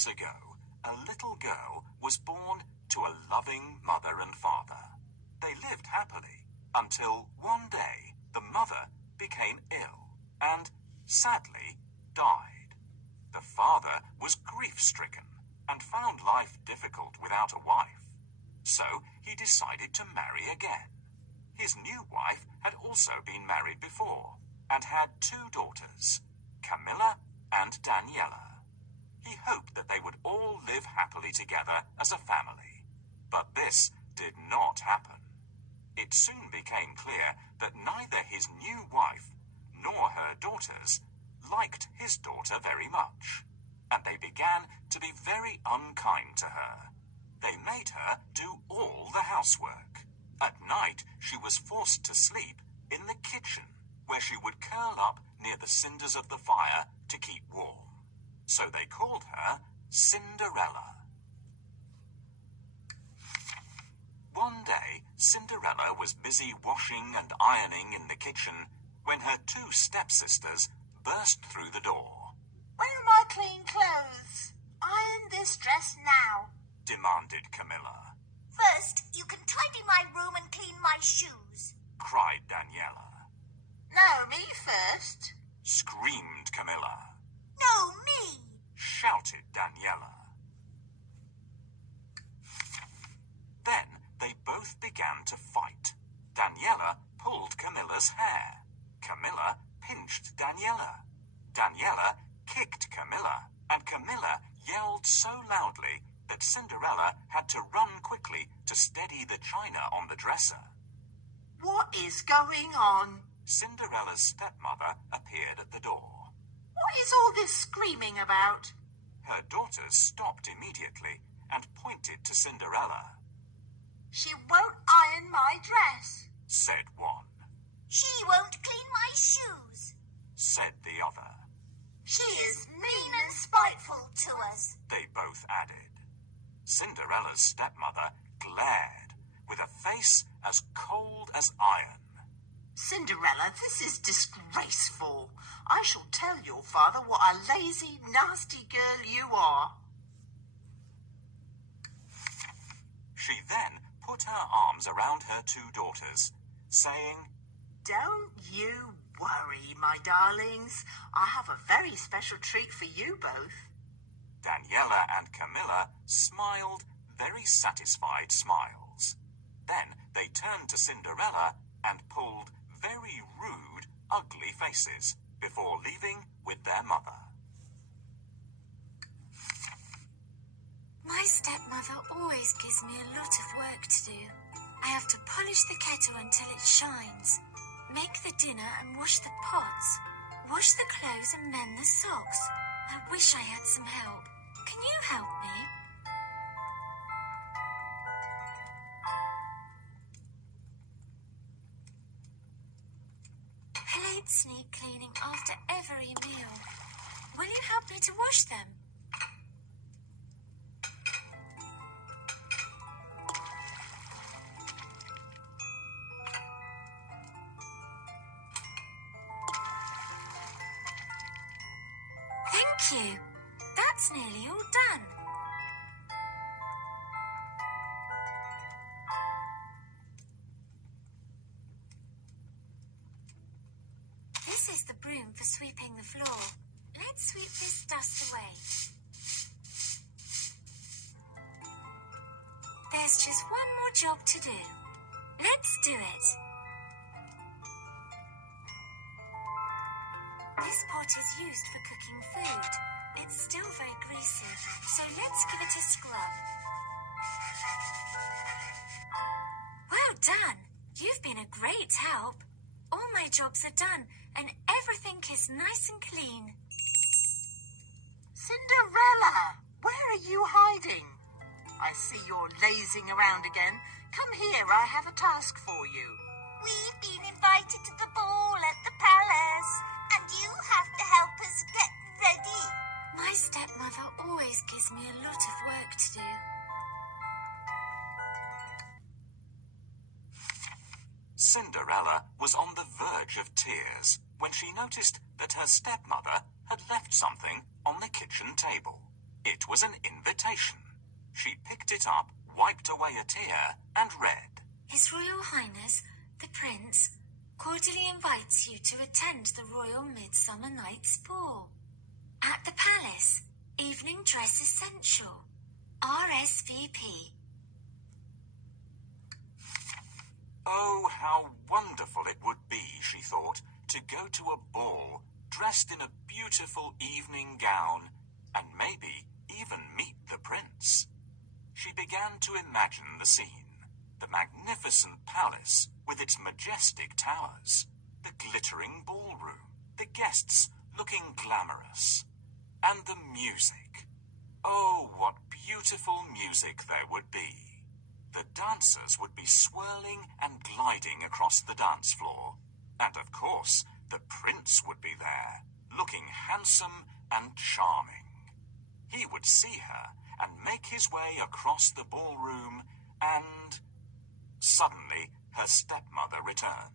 years ago, a little girl was born to a loving mother and father. They lived happily until one day the mother became ill and, sadly, died. The father was grief-stricken and found life difficult without a wife. So he decided to marry again. His new wife had also been married before and had 2 daughters, Camilla and Daniela. He hoped that they would all live happily together as a family. But this did not happen. It soon became clear that neither his new wife nor her daughters liked his daughter very much, and they began to be very unkind to her. They made her do all the housework. At night, she was forced to sleep in the kitchen, where she would curl up near the cinders of the fire to keep warm. So they called her Cinderella. One day, Cinderella was busy washing and ironing in the kitchen when her 2 stepsisters burst through the door. "Where are my clean clothes? Iron this dress now," demanded Camilla. "First, you can tidy my room and clean my shoes," cried Daniela. "No, me first," screamed Camilla. "No, me," shouted Daniela. Then they both began to fight. Daniela pulled Camilla's hair. Camilla pinched Daniela. Daniela kicked Camilla, and Camilla yelled so loudly that Cinderella had to run quickly to steady the china on the dresser. "What is going on?" Cinderella's stepmother appeared at the door. "What is all this screaming about?" Her daughters stopped immediately and pointed to Cinderella. "She won't iron my dress," said one. "She won't clean my shoes," said the other. "She is "mean and spiteful to us," they both added. Cinderella's stepmother glared with a face as cold as iron. "Cinderella, this is disgraceful. I shall tell your father what a lazy, nasty girl you are." She then put her arms around her 2 daughters, saying, "Don't you worry, my darlings. I have a very special treat for you both." Daniela and Camilla smiled very satisfied smiles. Then they turned to Cinderella and pulled very rude, ugly faces before leaving with their mother. My stepmother always gives me a lot of work to do. I have to polish the kettle until it shines, make the dinner and wash the pots, wash the clothes and mend the socks. I wish I had some help. Can you help me? Plates need cleaning after every meal. Will you help me to wash them? Thank you. That's nearly all done. This is the broom for sweeping the floor. Let's sweep this dust away. There's just one more job to do. Let's do it. This pot is used for cooking food. It's still very greasy, so let's give it a scrub. Well done! You've been a great help. All my jobs are done, and everything is nice and clean. "Cinderella, where are you hiding? I see you're lazing around again. Come here, I have a task for you." "We've been invited to the ball at the palace, and you have to help us get ready." My stepmother always gives me a lot of work to do. Cinderella was on the verge of tears when she noticed that her stepmother had left something on the kitchen table. It was an invitation. She picked it up, wiped away a tear, and read. His Royal Highness, the Prince, cordially invites you to attend the Royal Midsummer Night's Ball. At the Palace, evening dress essential. RSVP. Oh, how wonderful it would be, she thought, to go to a ball dressed in a beautiful evening gown and maybe even meet the prince. She began to imagine the scene, the magnificent palace with its majestic towers, the glittering ballroom, the guests looking glamorous, and the music. Oh, what beautiful music there would be. The dancers would be swirling and gliding across the dance floor. And of course, the prince would be there, looking handsome and charming. He would see her and make his way across the ballroom and... Suddenly, her stepmother returned.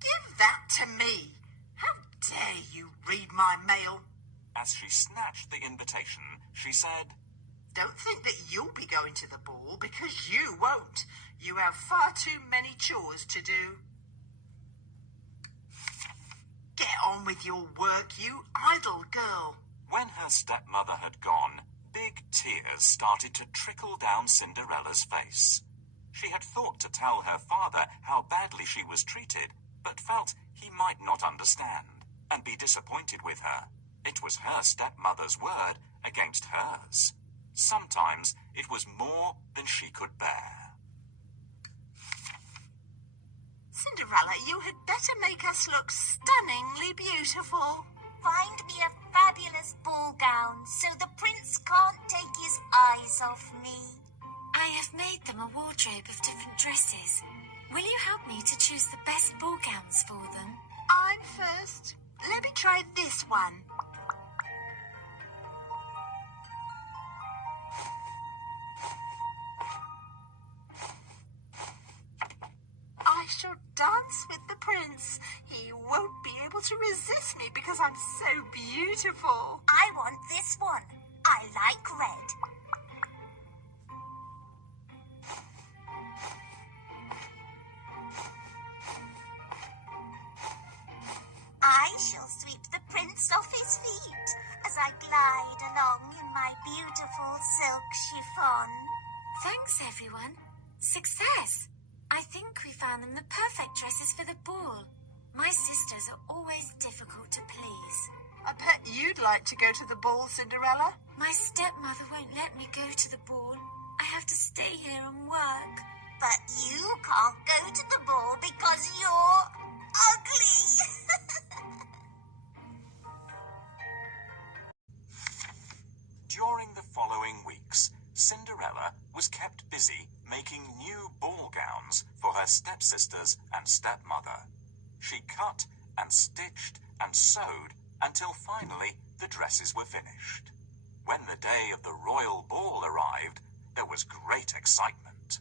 Give that to me. How dare you read my mail? As she snatched the invitation, she said, Don't think that you'll be going to the ball, because you won't. You have far too many chores to do. Get on with your work, you idle girl. When her stepmother had gone, big tears started to trickle down Cinderella's face. She had thought to tell her father how badly she was treated, but felt he might not understand and be disappointed with her. It was her stepmother's word against hers. Sometimes it was more than she could bear. Cinderella, you had better make us look stunningly beautiful. Find me a fabulous ball gown so the prince can't take his eyes off me. I have made them a wardrobe of different dresses. Will you help me to choose the best ball gowns for them? I'm first. Let me try this one. I shall dance with the prince. He won't be able to resist me because I'm so beautiful. I want this one. I like red. I shall sweep the prince off his feet as I glide along in my beautiful silk chiffon. Thanks, everyone. Success! I think we found them the perfect dresses for the ball. My sisters are always difficult to please. I bet you'd like to go to the ball, Cinderella. My stepmother won't let me go to the ball. I have to stay here and work. But you can't go to the ball because you're ugly. During the following weeks, Cinderella was kept busy making new ball gowns for her stepsisters and stepmother. She cut and stitched and sewed until finally the dresses were finished. When the day of the royal ball arrived, there was great excitement.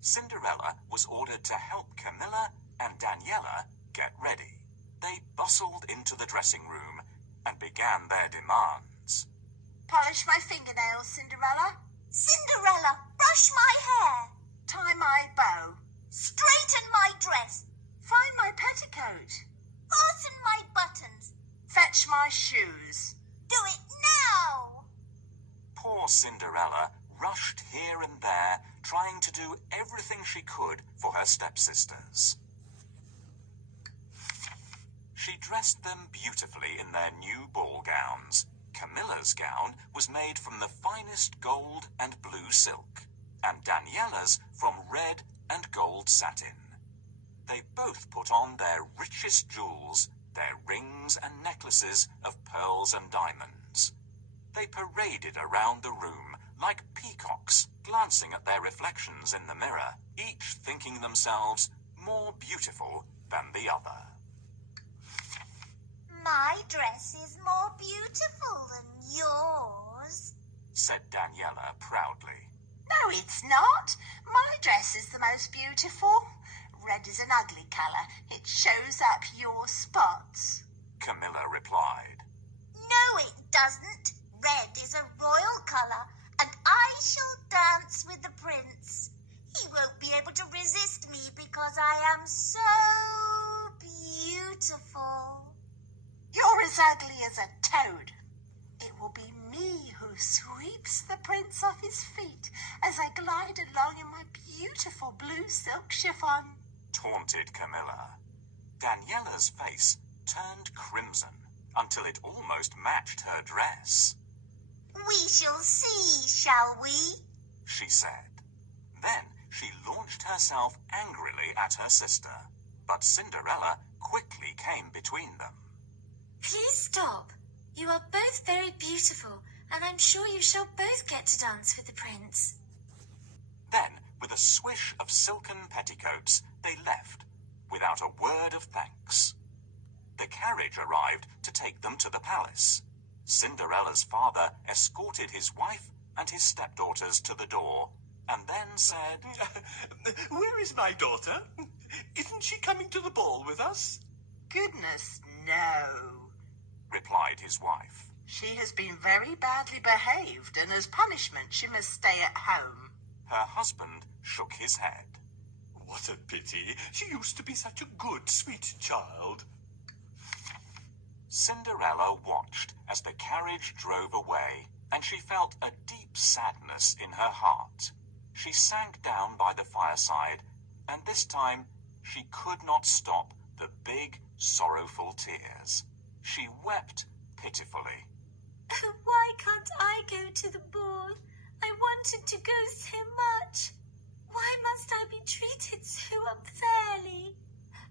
Cinderella was ordered to help Camilla and Daniela get ready. They bustled into the dressing room and began their demands. Polish my fingernails, Cinderella. Cinderella, brush my hair. Tie my bow. Straighten my dress. Find my petticoat. Fasten my buttons. Fetch my shoes. Do it now. Poor Cinderella rushed here and there, trying to do everything she could for her stepsisters. She dressed them beautifully in their new ball gowns. Camilla's gown was made from the finest gold and blue silk, and Daniela's from red and gold satin. They both put on their richest jewels, their rings and necklaces of pearls and diamonds. They paraded around the room like peacocks, glancing at their reflections in the mirror, each thinking themselves more beautiful than the other. My dress is more beautiful than yours, said Daniela proudly. No, it's not. My dress is the most beautiful. Red is an ugly colour. It shows up your spots. Camilla replied. No, it doesn't. red is a royal colour, and I shall dance with the prince. He won't be able to resist me because I am so beautiful. You're as ugly as a toad. It will be me who sweeps the prince off his feet as I glide along in my beautiful blue silk chiffon. Taunted Camilla. Daniella's face turned crimson until it almost matched her dress. We shall see, shall we? She said. Then she launched herself angrily at her sister, but Cinderella quickly came between them. Please stop. You are both very beautiful, and I'm sure you shall both get to dance with the prince. Then, with a swish of silken petticoats, they left, without a word of thanks. The carriage arrived to take them to the palace. Cinderella's father escorted his wife and his stepdaughters to the door, and then said, Where is my daughter? Isn't she coming to the ball with us? Goodness, no, replied his wife. She has been very badly behaved, and as punishment she must stay at home. Her husband shook his head. What a pity. She used to be such a good, sweet child. Cinderella watched as the carriage drove away, and she felt a deep sadness in her heart. She sank down by the fireside, and this time she could not stop the big, sorrowful tears. She wept pitifully. Oh, why can't I go to the ball? I wanted to go so much. Why must I be treated so unfairly?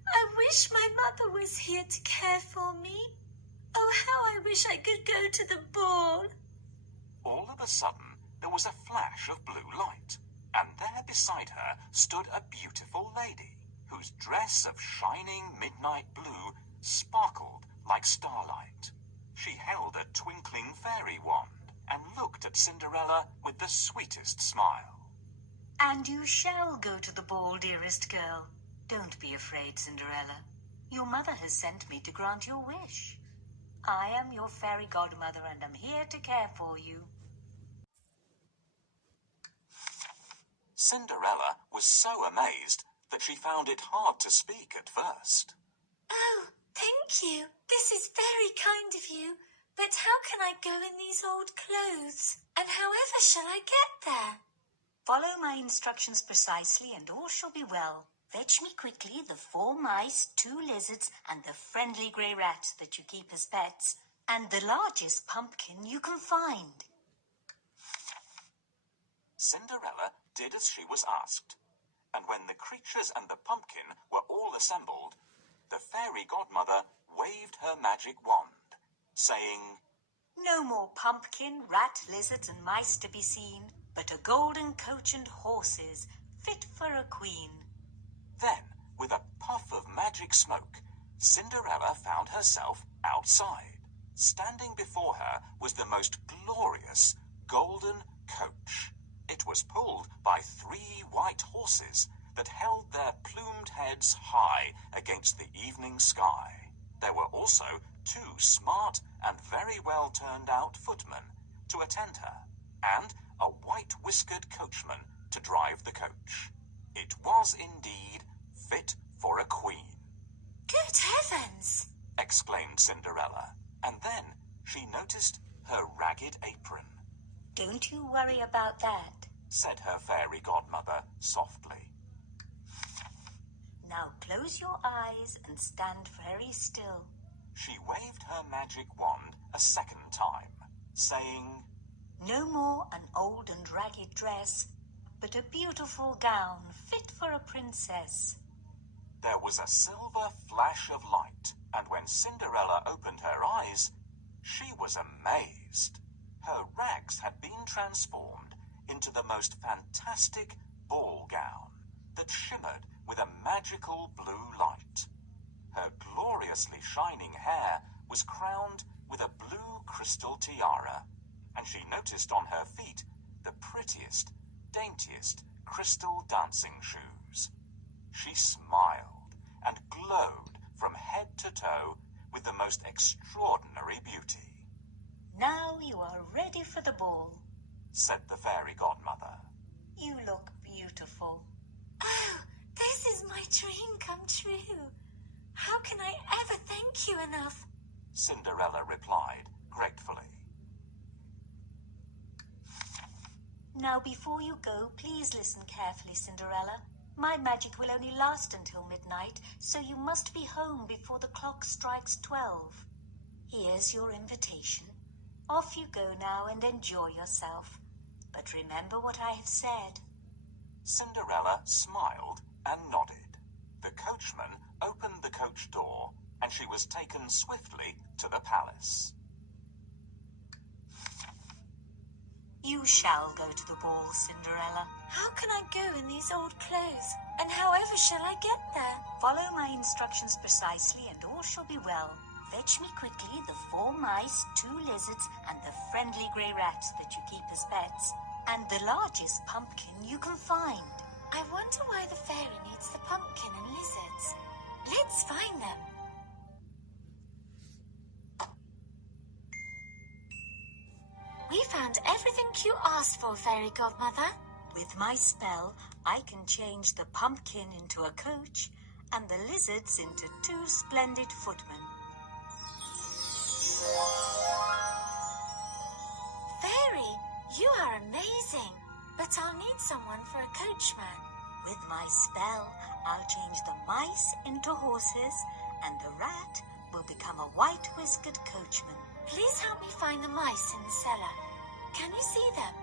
I wish my mother was here to care for me. Oh, how I wish I could go to the ball. All of a sudden, there was a flash of blue light, and there beside her stood a beautiful lady, whose dress of shining midnight blue sparkled like starlight. She held a twinkling fairy wand and looked at Cinderella with the sweetest smile. And you shall go to the ball, dearest girl. Don't be afraid, Cinderella. Your mother has sent me to grant your wish. I am your fairy godmother, and am here to care for you. Cinderella was so amazed that she found it hard to speak at first. Oh, thank you. This is very kind of you. But how can I go in these old clothes? And however shall I get there? Follow my instructions precisely, and all shall be well. Fetch me quickly the 4 mice, 2 lizards, and the friendly grey rat that you keep as pets, and the largest pumpkin you can find. Cinderella did as she was asked, and when the creatures and the pumpkin were all assembled, the fairy godmother waved her magic wand, saying, No more pumpkin, rat, lizards, and mice to be seen, but a golden coach and horses, fit for a queen. Then, with a puff of magic smoke, Cinderella found herself outside. Standing before her was the most glorious golden coach. It was pulled by 3 white horses that held their plumed heads high against the evening sky. There were also 2 smart and very well-turned-out footmen to attend her, and a white-whiskered coachman to drive the coach. It was indeed fit for a queen. Good heavens! Exclaimed Cinderella, and then she noticed her ragged apron. Don't you worry about that, said her fairy godmother softly. Now close your eyes and stand very still. She waved her magic wand a second time, saying, No more an old and ragged dress, but a beautiful gown fit for a princess. There was a silver flash of light, and when Cinderella opened her eyes, she was amazed. Her rags had been transformed into the most fantastic ball gown that shimmered with a magical blue light. Her gloriously shining hair was crowned with a blue crystal tiara, and she noticed on her feet the prettiest, daintiest crystal dancing shoes. She smiled and glowed from head to toe with the most extraordinary beauty. Now you are ready for the ball, said the fairy godmother. You look beautiful. Oh, this is my dream come true. How can I ever thank you enough? Cinderella replied gratefully. Now before you go, please listen carefully, Cinderella. My magic will only last until midnight, so you must be home before the clock strikes 12. Here's your invitation. Off you go now and enjoy yourself. But remember what I have said. Cinderella smiled and nodded. The coachman opened the coach door, and she was taken swiftly to the palace. You shall go to the ball, Cinderella. How can I go in these old clothes? And however shall I get there? Follow my instructions precisely and all shall be well. Fetch me quickly the 4 mice, 2 lizards, and the friendly grey rat that you keep as pets, and the largest pumpkin you can find. I wonder why the fairy needs the pumpkin and lizards. Let's find them. We found everything you asked for, Fairy Godmother. With my spell, I can change the pumpkin into a coach and the lizards into 2 splendid footmen. Fairy, you are amazing, but I'll need someone for a coachman. With my spell, I'll change the mice into horses and the rat will become a white-whiskered coachman. Please help me find the mice in the cellar. Can you see them?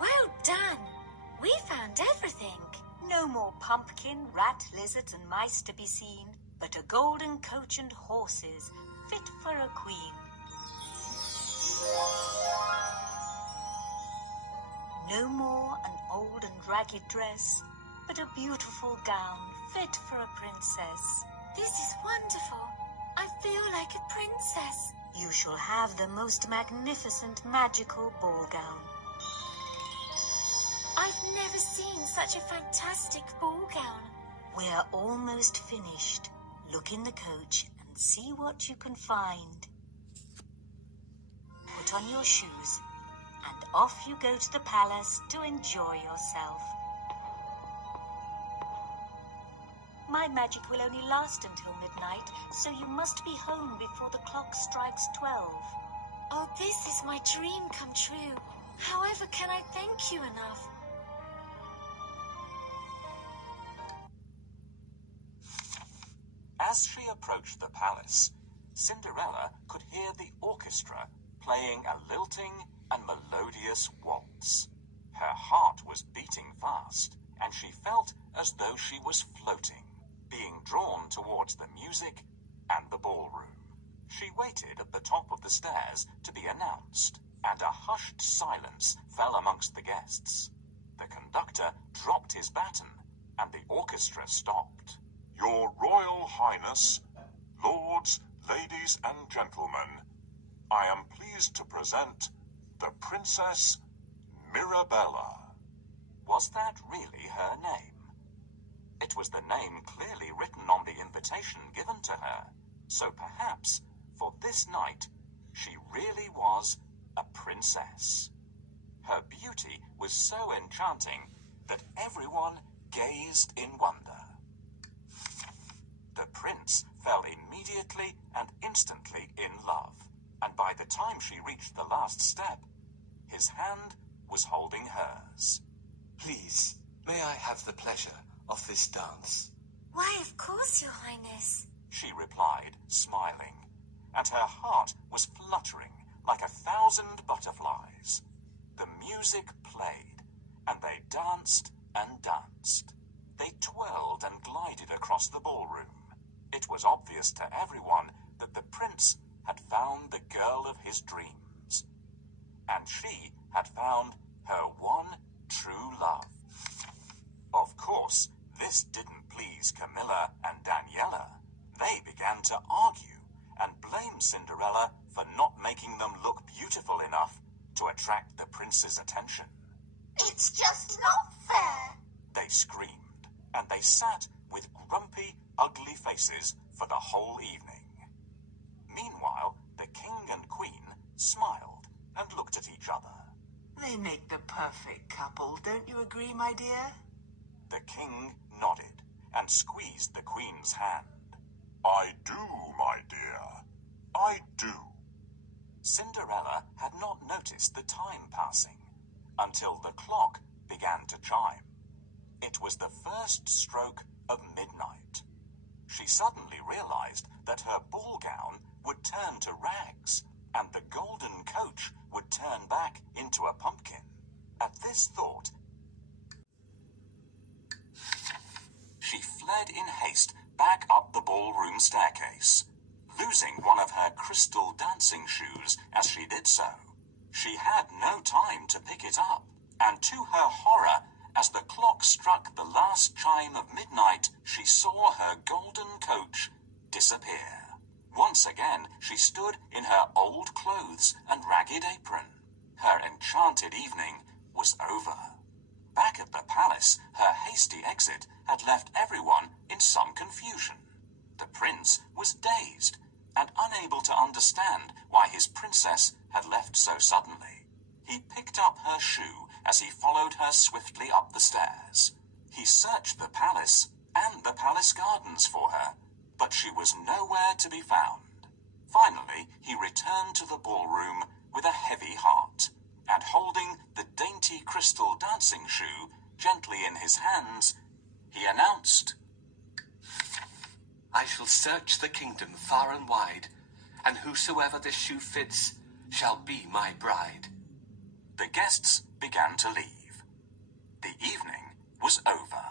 Well done! We found everything. No more pumpkin, rat, lizards and mice to be seen, but a golden coach and horses fit for a queen. No more an old and ragged dress, but a beautiful gown fit for a princess. This is wonderful. I feel like a princess. You shall have the most magnificent magical ball gown. I've never seen such a fantastic ball gown. We're almost finished. Look in the coach and see what you can find. Put on your shoes and off you go to the palace to enjoy yourself. My magic will only last until midnight, so you must be home before the clock strikes 12. Oh, this is my dream come true. However can I thank you enough? As she approached the palace, Cinderella could hear the orchestra playing a lilting and melodious waltz. Her heart was beating fast, and she felt as though she was floating, being drawn towards the music and the ballroom. She waited at the top of the stairs to be announced, and a hushed silence fell amongst the guests. The conductor dropped his baton, and the orchestra stopped. Your Royal Highness, lords, ladies and gentlemen, I am pleased to present the Princess Mirabella. Was that really her name? It was the name clearly written on the invitation given to her, so perhaps, for this night, she really was a princess. Her beauty was so enchanting that everyone gazed in wonder. The prince fell immediately and instantly in love, and by the time she reached the last step, his hand was holding hers. Please, may I have the pleasure of this dance? Why, of course, Your Highness. She replied, smiling, and her heart was fluttering like 1,000 butterflies. The music played, and they danced and danced. They twirled and glided across the ballroom. It was obvious to everyone that the prince had found the girl of his dreams, and she had found her one true love. Of course, this didn't please Camilla and Daniela. They began to argue and blame Cinderella for not making them look beautiful enough to attract the prince's attention. It's just not fair. They screamed. and they sat with grumpy, ugly faces for the whole evening. Meanwhile, the king and queen smiled and looked at each other. They make the perfect couple, don't you agree, my dear? The king nodded and squeezed the queen's hand. I do, my dear. I do. Cinderella had not noticed the time passing until the clock began to chime. It was the first stroke of midnight. She suddenly realized that her ball gown would turn to rags and the golden coach would turn back into a pumpkin. At this thought, she fled in haste back up the ballroom staircase, losing one of her crystal dancing shoes as she did so. She had no time to pick it up, and to her horror, as the clock struck the last chime of midnight, she saw her golden coach disappear. Once again, she stood in her old clothes and ragged apron. Her enchanted evening was over. Back at the palace, her hasty exit had left everyone in some confusion. The prince was dazed and unable to understand why his princess had left so suddenly. He picked up her shoe as he followed her swiftly up the stairs. He searched the palace and the palace gardens for her, but she was nowhere to be found. Finally, he returned to the ballroom with a heavy heart, and holding the dainty crystal dancing shoe gently in his hands, he announced, I shall search the kingdom far and wide, and whosoever this shoe fits shall be my bride. The guests began to leave. The evening was over.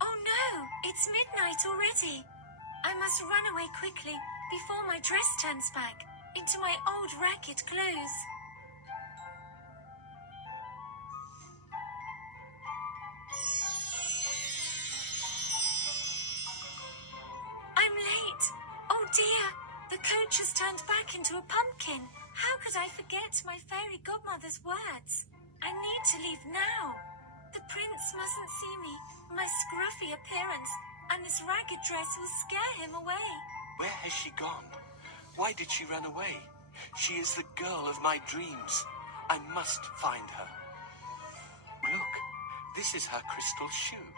Oh no, it's midnight already. I must run away quickly before my dress turns back into my old ragged clothes. I'm late. Oh dear, the coach has turned back into a pumpkin. How could I forget my fairy godmother's words? I need to leave now. The prince mustn't see me, my scruffy appearance, and this ragged dress will scare him away. Where has she gone? Why did she run away? She is the girl of my dreams. I must find her. Look, this is her crystal shoe.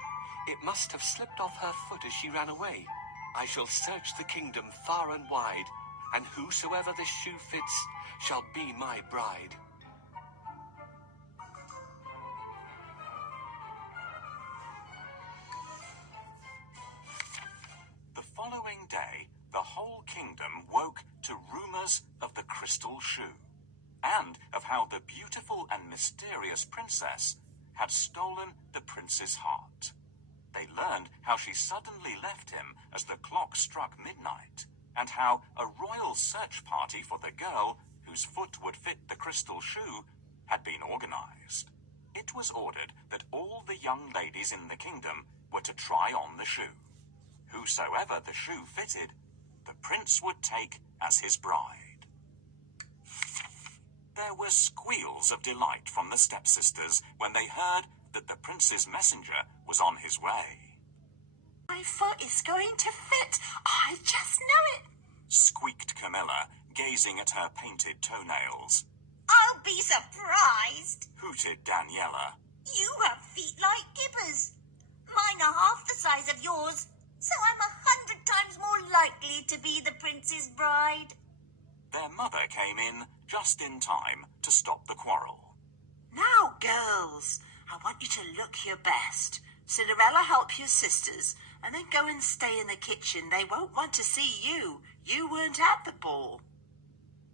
It must have slipped off her foot as she ran away. I shall search the kingdom far and wide, and whosoever this shoe fits shall be my bride. The following day, the whole kingdom woke to rumors of the crystal shoe, and of how the beautiful and mysterious princess had stolen the prince's heart. They learned how she suddenly left him as the clock struck midnight, and how a royal search party for the girl whose foot would fit the crystal shoe had been organized. It was ordered that all the young ladies in the kingdom were to try on the shoe. Whosoever the shoe fitted, the prince would take as his bride. There were squeals of delight from the stepsisters when they heard that the prince's messenger was on his way. My foot is going to fit. I just know it. Squeaked Camilla, gazing at her painted toenails. I'll be surprised. Hooted Daniela. You have feet like Gibber's. Mine are half the size of yours, so I'm 100 times more likely to be the prince's bride. Their mother came in just in time to stop the quarrel. Now, girls, I want you to look your best. Cinderella, help your sisters, and then go and stay in the kitchen. They won't want to see you. You weren't at the ball.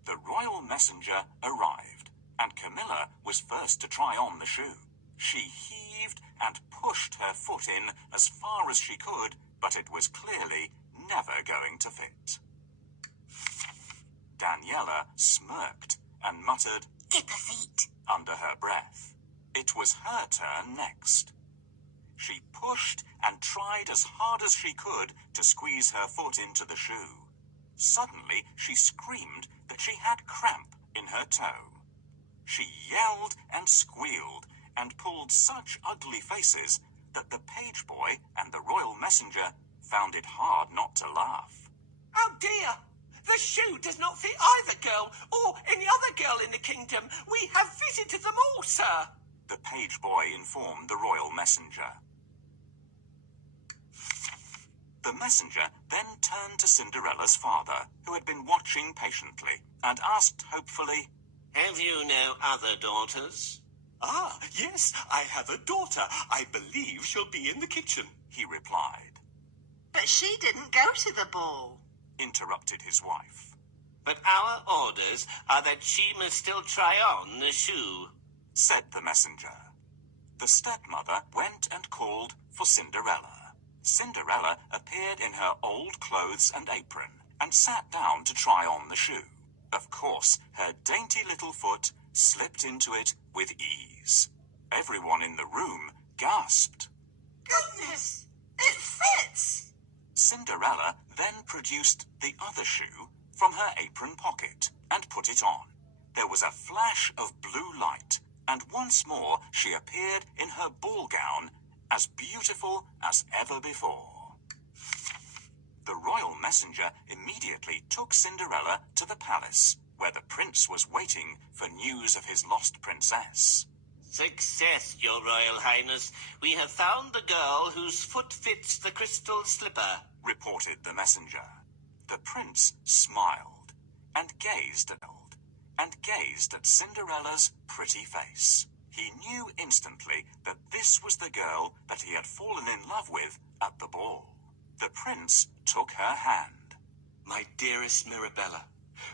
The royal messenger arrived, and Camilla was first to try on the shoe. She heaved and pushed her foot in as far as she could, but it was clearly never going to fit. Daniela smirked and muttered, Gibber feet. Under her breath. It was her turn next. She pushed and tried as hard as she could to squeeze her foot into the shoe. Suddenly, she screamed that she had cramp in her toe. She yelled and squealed and pulled such ugly faces that the page boy and the royal messenger found it hard not to laugh. Oh dear! The shoe does not fit either girl or any other girl in the kingdom. We have visited them all, sir. The page boy informed the royal messenger. The messenger then turned to Cinderella's father, who had been watching patiently, and asked hopefully, Have you no other daughters? Ah, yes, I have a daughter. I believe she'll be in the kitchen. He replied. But she didn't go to the ball, Interrupted his wife. But our orders are that she must still try on the shoe, said the messenger. The stepmother went and called for Cinderella. Cinderella appeared in her old clothes and apron and sat down to try on the shoe. Of course, her dainty little foot slipped into it with ease. Everyone in the room gasped. Goodness, it fits! Cinderella then produced the other shoe from her apron pocket and put it on. There was a flash of blue light, and once more she appeared in her ball gown, as beautiful as ever before. The royal messenger immediately took Cinderella to the palace, where the prince was waiting for news of his lost princess. Success, your royal highness. We have found the girl whose foot fits the crystal slipper, reported the messenger. The prince smiled and gazed at Cinderella's pretty face. He knew instantly that this was the girl that he had fallen in love with at the ball. The prince took her hand. My dearest Mirabella,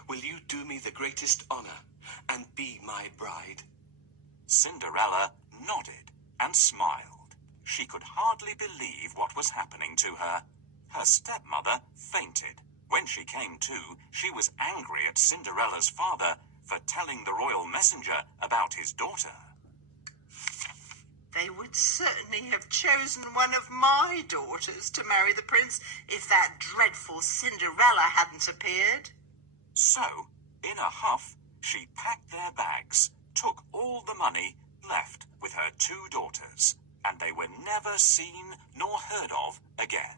will you do me the greatest honor and be my bride? Cinderella nodded and smiled. She could hardly believe what was happening to her. Her stepmother fainted. When she came to, she was angry at Cinderella's father for telling the royal messenger about his daughter. They would certainly have chosen one of my daughters to marry the prince if that dreadful Cinderella hadn't appeared. So, in a huff, she packed their bags, took all the money, left with her 2 daughters, and they were never seen nor heard of again.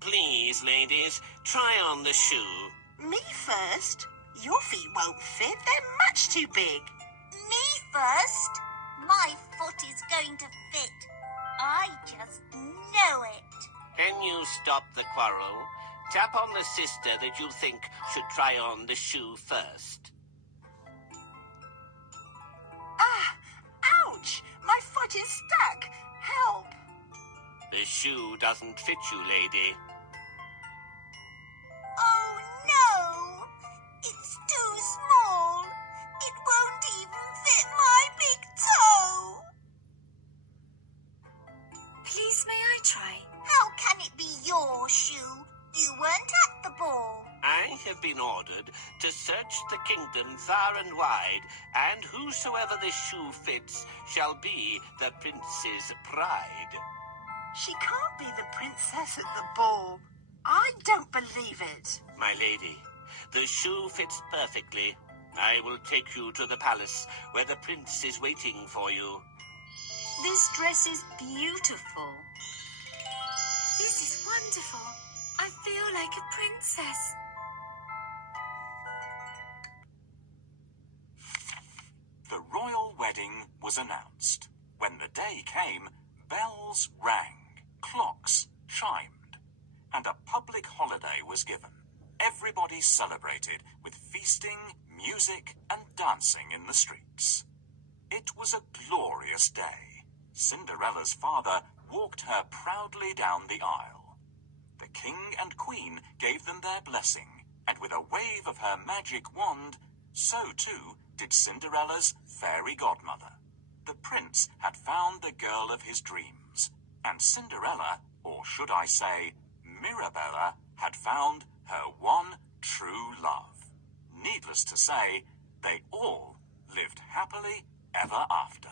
Please, ladies, try on the shoe. Me first? Your feet won't fit. They're much too big. Me first? My foot is going to fit. I just know it. Can you stop the quarrel? Tap on the sister that you think should try on the shoe first. Ah! Ouch! My foot is stuck. Help! The shoe doesn't fit you, lady. Oh no! It's too small. It won't even fit my big toe. Please, may I try? How can it be your shoe? You weren't at the ball. I have been ordered to search the kingdom far and wide, and whosoever this shoe fits shall be the prince's pride. She can't be the princess at the ball. I don't believe it. My lady, the shoe fits perfectly. I will take you to the palace where the prince is waiting for you. This dress is beautiful. This is wonderful. I feel like a princess. The royal wedding was announced. When the day came, bells rang, clocks chimed, and a public holiday was given. Everybody celebrated with feasting, music, and dancing in the streets. It was a glorious day. Cinderella's father walked her proudly down the aisle. The king and queen gave them their blessing, and with a wave of her magic wand, so too did Cinderella's fairy godmother. The prince had found the girl of his dreams, and Cinderella, or should I say, Mirabella, had found her one true love. Needless to say, they all lived happily ever after.